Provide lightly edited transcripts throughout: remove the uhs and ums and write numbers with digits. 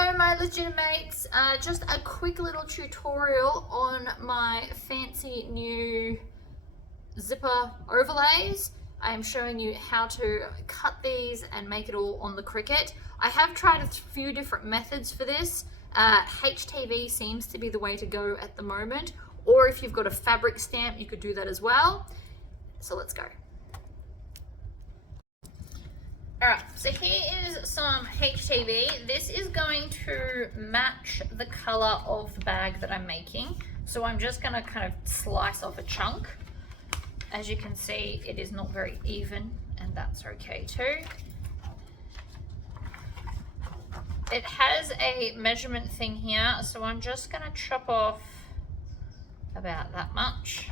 Hello my legitimates, just a quick little tutorial on my fancy new zipper overlays. I am showing you how to cut these and make it all on the Cricut. I have tried a few different methods for this. HTV seems to be the way to go at the moment, or if you've got a fabric stamp you could do that as well. So let's go. Alright, so here is some HTV. This is going to match the color of the bag that I'm making. So I'm just going to kind of slice off a chunk. As you can see, it is not very even, and that's okay too. It has a measurement thing here, so I'm just going to chop off about that much.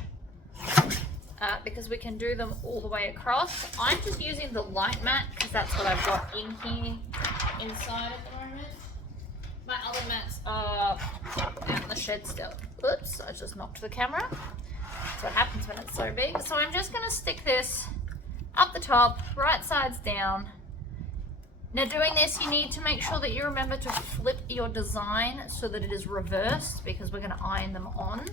Because we can do them all the way across. I'm just using the light mat because that's what I've got in here inside at the moment. My other mats are out in the shed still. Oops, I just knocked the camera. That's what happens when it's so big. So I'm just going to stick this up the top, right sides down. Now doing this, you need to make sure that you remember to flip your design so that it is reversed, because we're going to iron them on.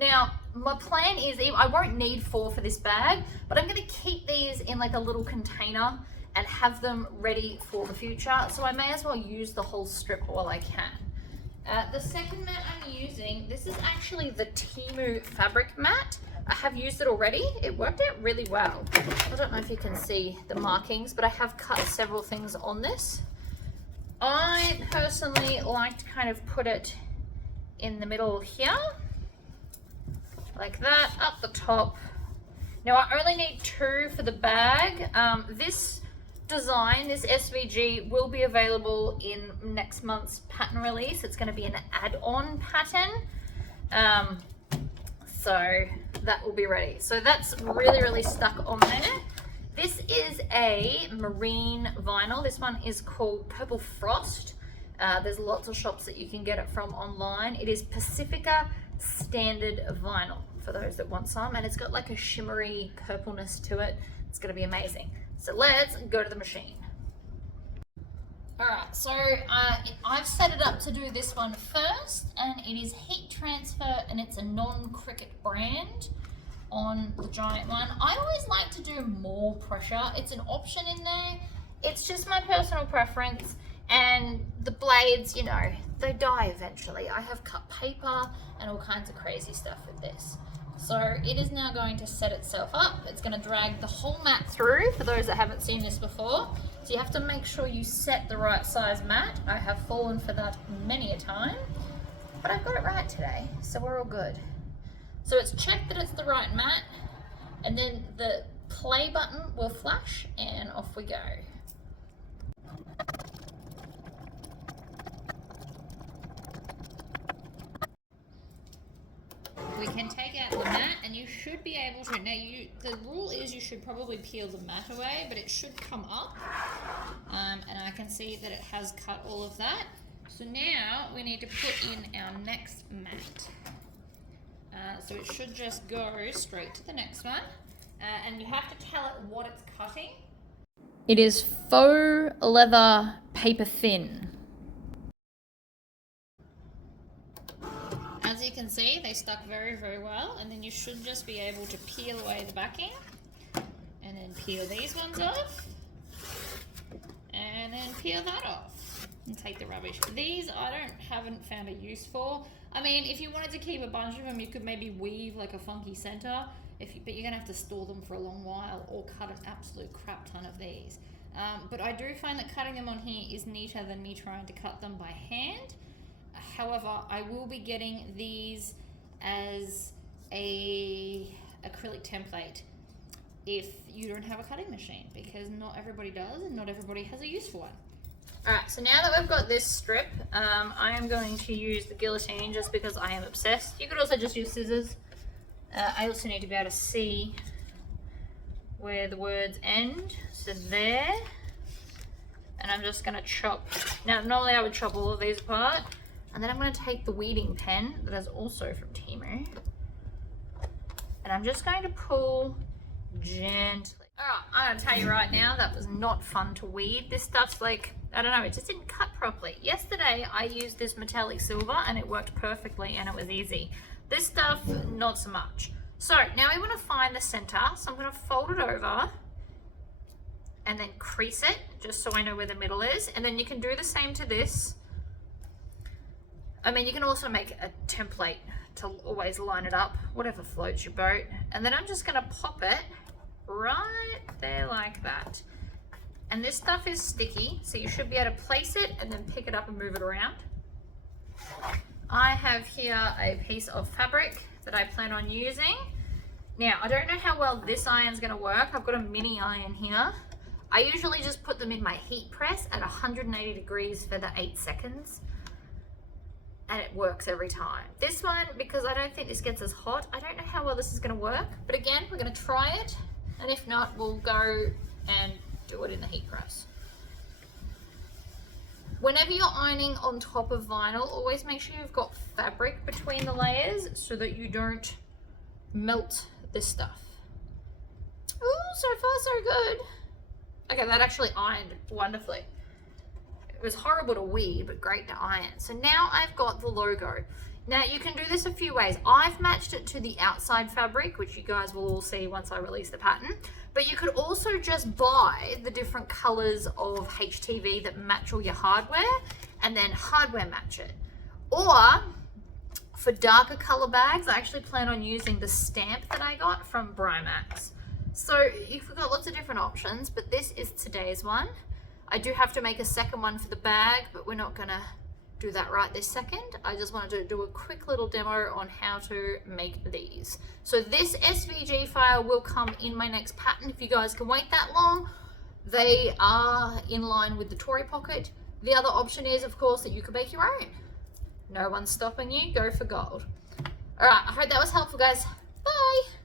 Now, my plan is, I won't need 4 for this bag, but I'm going to keep these in like a little container and have them ready for the future. So I may as well use the whole strip while I can. The second mat I'm using, this is actually the Temu fabric mat. I have used it already. It worked out really well. I don't know if you can see the markings, but I have cut several things on this. I personally like to kind of put it in the middle here, like that, up the top. Now I only need 2 for the bag. This design, this SVG, will be available in next month's pattern release. It's going to be an add-on pattern. So that will be ready. So that's really stuck on there. This is a marine vinyl. This one is called Purple Frost. There's lots of shops that you can get it from online. It is Pacifica standard vinyl for those that want some, and it's got like a shimmery purpleness to it. It's going to be amazing. So let's go to the machine. Alright, so I've set it up to do this one first, and it is heat transfer, and it's a non-Cricut brand on the giant one. I always like to do more pressure. It's an option in there. It's just my personal preference, and the blades, you know, they die eventually. I have cut paper and all kinds of crazy stuff with this. So it is now going to set itself up. It's going to drag the whole mat through, for those that haven't seen this before. So you have to make sure you set the right size mat. I have fallen for that many a time, but I've got it right today, so we're all good. So it's checked that it's the right mat, and then the play button will flash and off we go. We can take out the mat, and you should be able to, now the rule is you should probably peel the mat away, but it should come up, and I can see that it has cut all of that. So now we need to put in our next mat. So it should just go straight to the next one, and you have to tell it what it's cutting. It is faux leather paper thin. As you can see, they stuck very well, and then you should just be able to peel away the backing, and then peel these ones off, and then peel that off, and take the rubbish. These I haven't found a use for. I mean, if you wanted to keep a bunch of them, you could maybe weave like a funky center, but you're gonna have to store them for a long while, or cut an absolute crap ton of these. But I do find that cutting them on here is neater than me trying to cut them by hand. However, I will be getting these as a acrylic template if you don't have a cutting machine, because not everybody does, and not everybody has a use for one. Alright, so now that we've got this strip, I am going to use the guillotine just because I am obsessed. You could also just use scissors. I also need to be able to see where the words end, so there. And I'm just going to chop. Now, normally I would chop all of these apart. And then I'm going to take the weeding pen that is also from Temu, and I'm just going to pull gently. Alright, I'm gonna tell you right now, that was not fun to weed. This stuff's like, I don't know, it just didn't cut properly. Yesterday, I used this metallic silver and it worked perfectly and it was easy. This stuff, not so much. So now we want to find the center. So I'm going to fold it over and then crease it just so I know where the middle is. And then you can do the same to this. I mean, you can also make a template to always line it up, whatever floats your boat. And then I'm just going to pop it right there like that. And this stuff is sticky, so you should be able to place it and then pick it up and move it around. I have here a piece of fabric that I plan on using. Now, I don't know how well this iron's going to work. I've got a mini iron here. I usually just put them in my heat press at 180 degrees for the 8 seconds. And it works every time. This one, because I don't think this gets as hot, I don't know how well this is going to work. But again, we're going to try it. And if not, we'll go and do it in the heat press. Whenever you're ironing on top of vinyl, always make sure you've got fabric between the layers so that you don't melt this stuff. Ooh, so far so good. Okay, that actually ironed wonderfully. It was horrible to weed, but great to iron. So now I've got the logo. Now you can do this a few ways. I've matched it to the outside fabric, which you guys will all see once I release the pattern. But you could also just buy the different colors of HTV that match all your hardware and then hardware match it. Or for darker color bags, I actually plan on using the stamp that I got from Brymax. So you've got lots of different options, but this is today's one. I do have to make a second one for the bag, but we're not gonna do that right this second. I just wanted to do a quick little demo on how to make these. So this SVG file will come in my next pattern if you guys can wait that long. They are in line with the Tory pocket. The other option is, of course, that you can make your own. No one's stopping you, go for gold. All right, I hope that was helpful, guys. Bye.